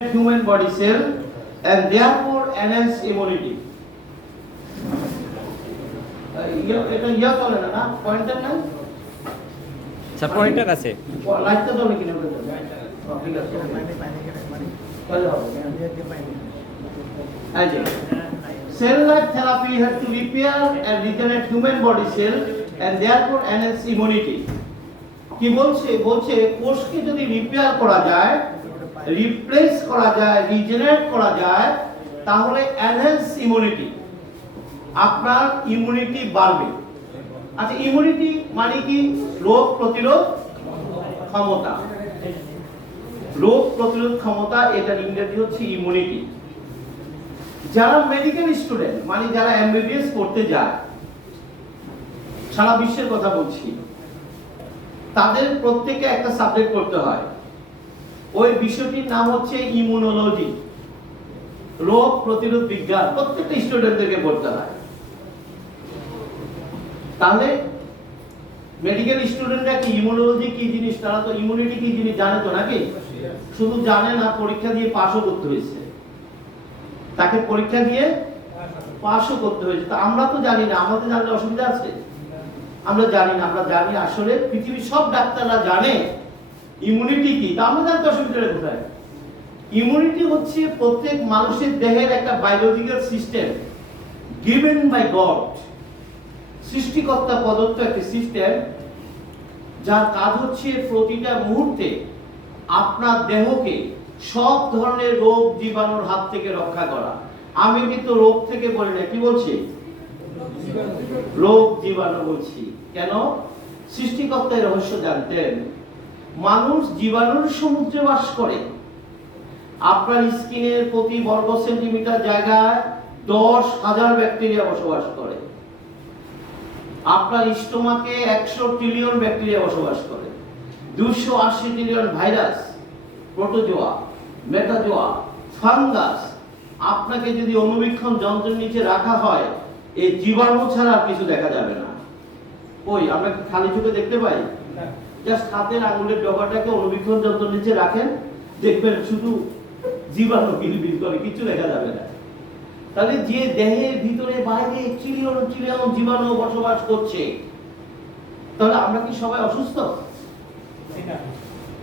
human body cell and therefore enhance immunity. এটা ইয়া চলে না না পয়েন্টার না আচ্ছা পয়েন্টার আছে লাইটটা চলে কিনা বলতে ঠিক আছে তাহলে হবে cell-like therapy has to repair and regenerate human body cell and therefore enhance immunity. কি বলছে কোষকে যদি রিপেয়ার করা যায়, রিপ্লেস করা যায়, রিজেনারেট করা যায়, তাহলে এনহ্যান্স ইমিউনিটি, আপনার ইমিউনিটি বাড়বে। আচ্ছা, ইমিউনিটি মানে কি? রোগ প্রতিরোধ ক্ষমতা। রোগ প্রতিরোধ ক্ষমতা, এটার ইংরেজি হচ্ছে ইমিউনিটি। যারা মেডিকেল স্টুডেন্ট মানে যারা এমবিবিএস করতে যায়, সারা বিশ্বের কথা বলছি, তাদের প্রত্যেকে একটা সাবজেক্ট করতে হয়। ওই বিষয়টির নাম হচ্ছে ইমিউনোলজি, রোগ প্রতিরোধ বিজ্ঞান। প্রত্যেকটা স্টুডেন্টদেরকে পড়তে হয়। তাহলে মেডিকেল স্টুডেন্টরা কি ইমিউনোলজি কি জিনিস, তারা তো ইমিউনিটি কি জিনিস জানে তো নাকি? শুধু জানে না, পরীক্ষা দিয়ে পাসও করতে হয়েছে, তাকে পরীক্ষা দিয়ে পাসও করতে হয়েছে। তা আমরা তো জানি না, আমাদের জানলে অসুবিধা আছে? আমরা জানি না। আমরা জানি আসলে পৃথিবীর সব ডাক্তাররা জানে ইমিউনিটি কি, তা আমরা জানতে অসুবিধা কোথায়? ইমিউনিটি হচ্ছে প্রত্যেক মানুষের দেহের একটা biological system given by God, সৃষ্টিকর্তা প্রদত্ত একটা সিস্টেম, যার কাজ হচ্ছে প্রতিটা মুহূর্তে আপনার দেহকে সব ধরনের রোগ জীবাণুর হাত থেকে রক্ষা করা। আমি কিন্তু রোগ থেকে বলি না, কি বলছি? রোগ জীবাণু বলছি। কেন? সৃষ্টিকর্তা এই রহস্য জানতেন। মানুষ জীবাণুর সমুদ্রে বাস করে। আপনার স্কিনের প্রতি বর্গ সেন্টিমিটার জায়গায় 10,000 ব্যাকটেরিয়া বসবাস করে। আপনার স্টোমাকে 100 ট্রিলিয়ন ব্যাকটেরিয়া বসবাস করে। 280 ট্রিলিয়ন ভাইরাস, প্রোটোজোয়া, মেটাজোয়া, ফাঙ্গাস। আপনাকে যদি অণুবীক্ষণ যন্ত্রের নিচে রাখা হয়, এই জীবাণু ছাড়া আর কিছু দেখা যাবে না। ওই আমরা কি খালি চোখে দেখতে পাই? জাস্ট হাতের আঙুলের ডগাটাকে অণুবীক্ষণ যন্ত্রের নিচে রাখেন, দেখবেন শুধু জীবাণু বিলবিল করে, কিছু দেখা যাবে না। তাহলে যে দেহের ভিতরে বাইরে ট্রিলিয়ন ট্রিলিয়ন জীবাণু বসবাস করছে, তাহলে আমরা কি সবাই অসুস্থ?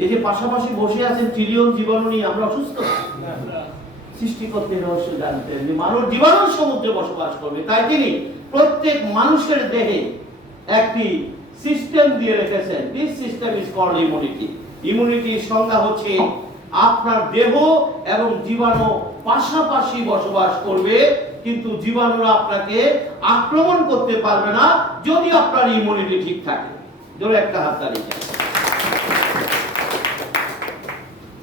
এই যে পাশাপাশি বসে আছেন ট্রিলিয়ন জীবাণু নিয়ে, আমরা অসুস্থ? সৃষ্টিকর্তার রহস্য জানতেন যে মানুষ জীবাণুর সমুদ্রে বসবাস করবে, তাই তিনি প্রত্যেক মানুষের দেহে একটি সিস্টেম দিয়ে রেখেছেন। This system is called immunity. ইমিউনিটির সংজ্ঞা হচ্ছে আপনার দেহ এবং জীবাণু পাশাপাশি বসবাস করবে, কিন্তু জীবাণুরা আপনাকে আক্রমণ করতে পারবে না যদি আপনার ইমিউনিটি ঠিক থাকে। জোরে একটা হাততালি চাই।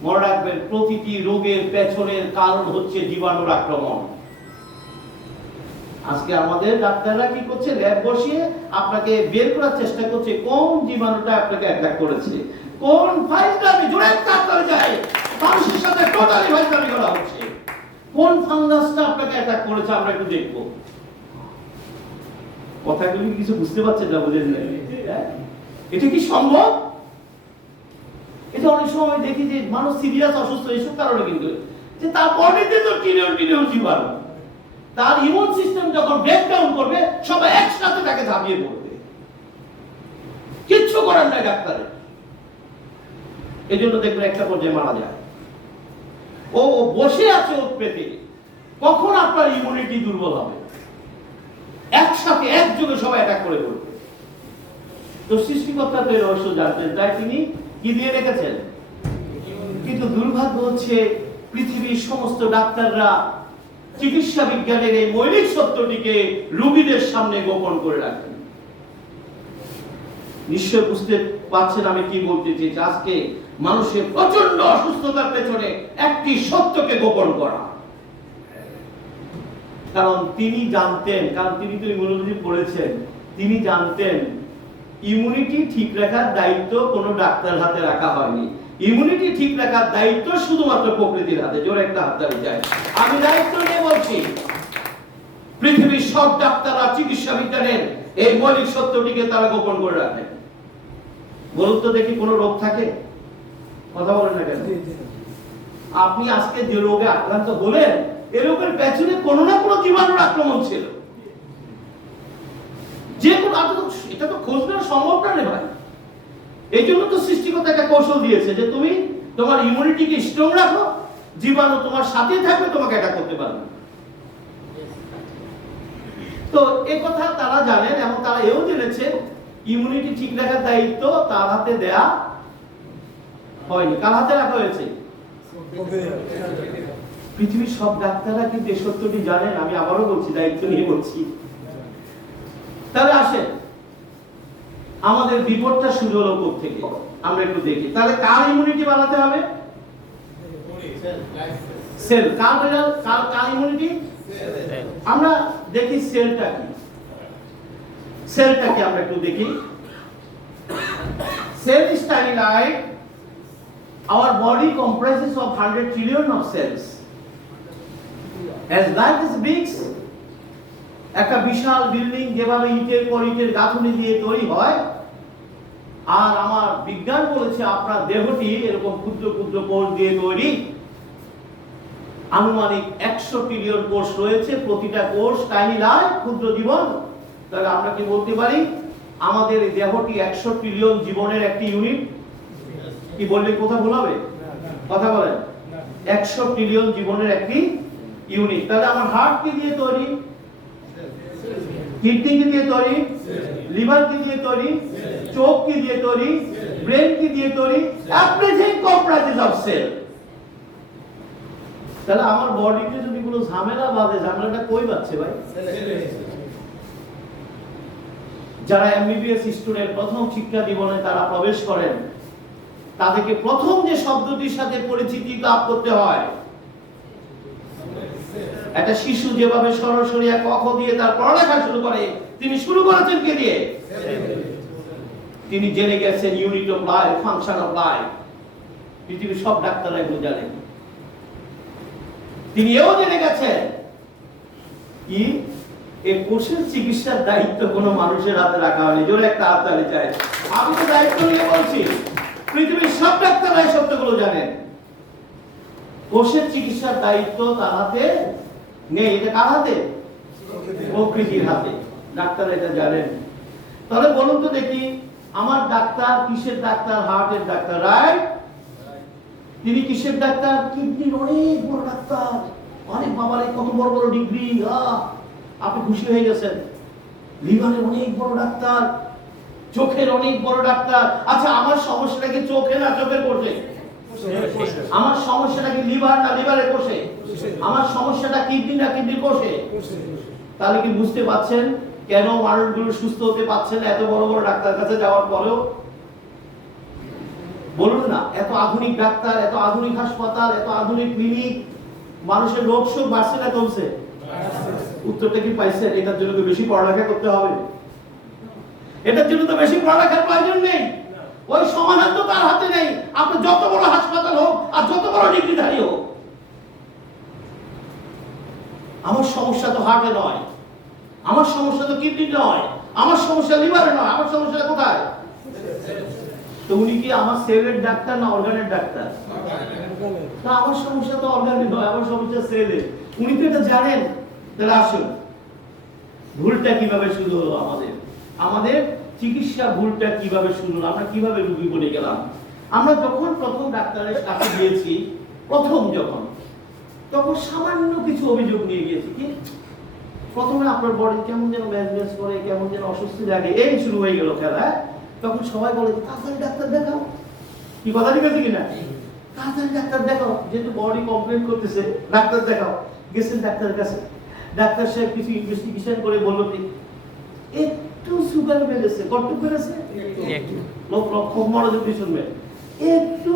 মনে রাখবেন, প্রতিটি রোগের পেছনের কারণ হচ্ছে জীবাণুর আক্রমণ। আজকে আমাদের ডাক্তাররা কি করছে? ল্যাব বসিয়ে আপনাকে বের করার চেষ্টা করছে কোন জীবাণুটা আপনাকে অ্যাটাক করেছে, কোন ফাইজলামি। জোরে একটা হাততালি চাই। মানুষের সাথে টোটালি ফাইজলামি করা হচ্ছে। কোন ফাঙ্গাসটা আপনাকে অ্যাটাক করেছে আমরা একটু দেখব। কথাগুলো কিছু বুঝতে পারছেন না? বুঝেন না? এটা কি সম্ভব? এটা অনেক সময় দেখি যে মানুষ সিরিয়াস অসুস্থ এইসব কারণে, কিন্তু যে তার বডিতে তো ট্রিলিয়ন ট্রিলিয়ন জীবাণু, তার ইমিউন সিস্টেম যখন ব্রেকডাউন করবে, সবাই একসাথে তাকে ঝাঁপিয়ে পড়বে, কিচ্ছু করার নাই ডাক্তারের। এই জন্য দেখবেন একটা পর্যায়ে মারা যায়। ও বসে আছে ওর পেটে, কখন আপনার ইমিউনিটি দুর্বল হবে, একসাথে একযোগে সবাই অ্যাটাক করে পড়বে। তো সৃষ্টিকর্তা তো এই রহস্য জানতেন, তাই তিনি কি দিয়ে রেখেছেন। কিন্তু দুর্ভাগ্য হচ্ছে পৃথিবীর সমস্ত ডাক্তাররা চিকিৎসা বিজ্ঞানের এই মৌলিক সত্যটিকে রোগীদের সামনে গোপন করে রাখেন। নিশ্চয় বুঝতে পারছেন আমি কি বলতে চেয়েছি। আজকে মানুষের প্রচন্ড অসুস্থতার পেছনে একটি সত্যকে গোপন করা। কারণ তিনি জানতেন, কারণ তিনি তো ইমিউনোলজি পড়েছেন, তিনি জানতেন ইমিউনিটি ঠিক রাখার দায়িত্ব কোনো ডাক্তার হাতে রাখা হয়নি। ইমিউনিটি ঠিক রাখার দায়িত্ব শুধুমাত্র প্রকৃতির হাতে। জোরে একটা হাততালি চাই। আমি দায়িত্ব নিয়ে বলছি, পৃথিবীর সব ডাক্তাররা চিকিৎসা বিজ্ঞানের এই মৌলিক সত্যটিকে তারা গোপন করে রাখেন। বলুন তো দেখি, কোনো রোগ থাকে? কথা বলেন না কেন? আপনি আজকে যে রোগে আক্রান্ত হলেন এই রোগের পেছনে কোনো না কোনো জীবাণুর আক্রমণ ছিল। যে কোনো এটা তো খোঁজ নেওয়া সম্ভব না রে ভাই। এই জন্য তো সৃষ্টিকর্তা একটা কৌশল দিয়েছে যে তুমি তোমার ইমিউনিটিকে স্ট্রং রাখো, জীবাণু তোমার সাথে থাকবে, তোমাকে এটা করতে পারবে। তো এই কথা তারা জানেন এবং তারা এও জেনেছে ইমিউনিটি ঠিক রাখার দায়িত্ব তার হাতে দেয়া হয়নি। কার হাতে রাখা হয়েছে? পৃথিবীর সব ডাক্তাররা কিন্তু এই সত্যটি জানেন। আমি আবারও বলছি, দায়িত্ব নিয়ে বলছি। তাহলে আসেন আমাদের বিপদটা শুরু হলো কোথা থেকে আমরা একটু দেখি। তাহলে কার ইমিউনিটি বাড়াতে হবে? সেল। কার ইমিউনিটি? আমরা দেখি সেলটা কি। সেলটাকে আমরা একটু দেখি। Cell is tiny like our body comprises of 100 trillion of cells. As life is big, একটা বিশাল বিল্ডিং যেভাবে ইটের পর ইটের গাঁথুনি দিয়ে তৈরি হয়, আর আমার বিজ্ঞান বলেছে আপনার দেহটি এরকম ক্ষুদ্র ক্ষুদ্র কোষ দিয়ে তৈরি। আনুমানিক 100 ট্রিলিয়ন কোষ রয়েছে, প্রতিটা কোষ টাইনি লাইফ, ক্ষুদ্র জীবন। তাহলে আমরা কি বলতে পারি আমাদের এই দেহটি 100 ট্রিলিয়ন জীবনের একটি ইউনিট? কি বললে কথা ভুল হবে? কথা বলেন। 100 ট্রিলিয়ন জীবনের একটি ইউনিট। তাহলে আমার হার্ট কি দিয়ে তৈরি? কিডনি কি দিয়ে তৈরি? লিভার কি দিয়ে তৈরি? চোখ কি দিয়ে তৈরি? ব্রেন কি দিয়ে তৈরি? Everything comprises of cell. তাহলে আমার বডিতে যদি কোনো ঝামেলা বাঁধে, ঝামেলাটা কই বাঁধছে ভাই? যারা এমবিবিএস স্টুডেন্ট প্রথম শিক্ষা জীবনে তারা প্রবেশ করেন, তাদেরকে প্রথম যে শব্দটির সাথে পরিচিতি লাভ করতে হয়, একটা শিশু যেভাবে সরাসরি এক ক দিয়ে তার পড়ালেখা শুরু করে, তিনি শুরু করেছেন কে দিয়ে? তিনি জেনে গেছেন unit of life, function of life. পৃথিবীর সব ডাক্তাররা এগুলো জানেন। তিনি এও জেনে গেছেন কি এই কোষের চিকিৎসার দায়িত্ব কোনো মানুষের হাতে রাখা হয়নি। জোরে একটা হাততালি চাই। আমি তো দায়িত্ব নিয়ে বলছি, পৃথিবীর সব ডাক্তাররা এই সত্যগুলো জানেন। কোষের চিকিৎসার দায়িত্ব তার হাতে নেই। এটা কার হাতে? প্রকৃতির হাতে। ডাক্তার এটা জানেন। তাহলে বলুন তো দেখি, আমার ডাক্তার কিসের ডাক্তার? হার্টের ডাক্তার, রাইট? তিনি কিসের ডাক্তার? কিডনির অনেক বড় ডাক্তার। অনেক বাবারে কত বড় বড় ডিগ্রি, আপনি খুশি হয়ে গেছেন। লিভারের অনেক বড় ডাক্তার, চোখের অনেক বড় ডাক্তার। আচ্ছা, আমার সমস্যাটা কি চোখে না চোখের কোষে? আমার সমস্যাটা কি লিভার না লিভারের কোষে? আমার সমস্যাটা কিডনি না কিডনির কোষে? তাহলে কি বুঝতে পারছেন কেন মানুষগুলো সুস্থ হতে পারছে না এত বড় বড় ডাক্তার কাছে যাওয়ার পরেও? বলুন না, এত আধুনিক ডাক্তার, এত আধুনিক হাসপাতাল, এত আধুনিক ক্লিনিক, মানুষের রোগ শোক বাড়ছে না কমছে? উত্তরটা কি পাইছেন? এটার জন্য তো বেশি পড়ালেখা করতে হবে। এটার জন্য তো বেশি পড়ালেখার প্রয়োজন নেই। ওই সমাধান তো তার হাতে নেই। আপনি যত বড় হাসপাতাল হোক আর যত বড় ডিগ্রিধারী হোক, আমার সমস্যা তো হার্টে নয়, আমার সমস্যা তো কিডনি নয়, আমার সমস্যা লিভারে নয়, আমার সমস্যাটা কোথায়? তো উনি কি আমার সেলের ডাক্তার না অর্গানের ডাক্তার? না, আমার সমস্যা তো অর্গানের নয়, আমার সমস্যা সেলের। উনি তো এটা জানেন। তাহলে আসুন, ভুলটা কিভাবে শুরু হলো আমাদের চিকিৎসা ভুলটা কিভাবে শুরু হলো? আমরা কিভাবে রোগী বনে গেলাম? আমরা যখন প্রথম ডাক্তারের কাছে গিয়েছি, তখন সামান্য কিছু অভিযোগ নিয়ে গিয়েছি। কি প্রথমে আপনার বডি কেমন যেন ম্যাজ করে, কেমন যেন অস্বস্তি লাগে, এই শুরু হয়ে গেল খেলা। তখন সবাই বলে তাড়াতাড়ি ডাক্তার দেখাও। কি কথা ঠিক আছে কিনা? তাড়াতাড়ি ডাক্তার দেখাও, যেহেতু বডি কমপ্লেন করতেছে, ডাক্তার দেখাও। গেছেন ডাক্তারের কাছে, ডাক্তার সাহেব কিছু ইনভেস্টিগেশন করে বলল কি একটু সুগার বেড়েছে। কতটুকু বেড়েছে? লোক খুব মনোযোগ দিয়ে শুনবেন। একটু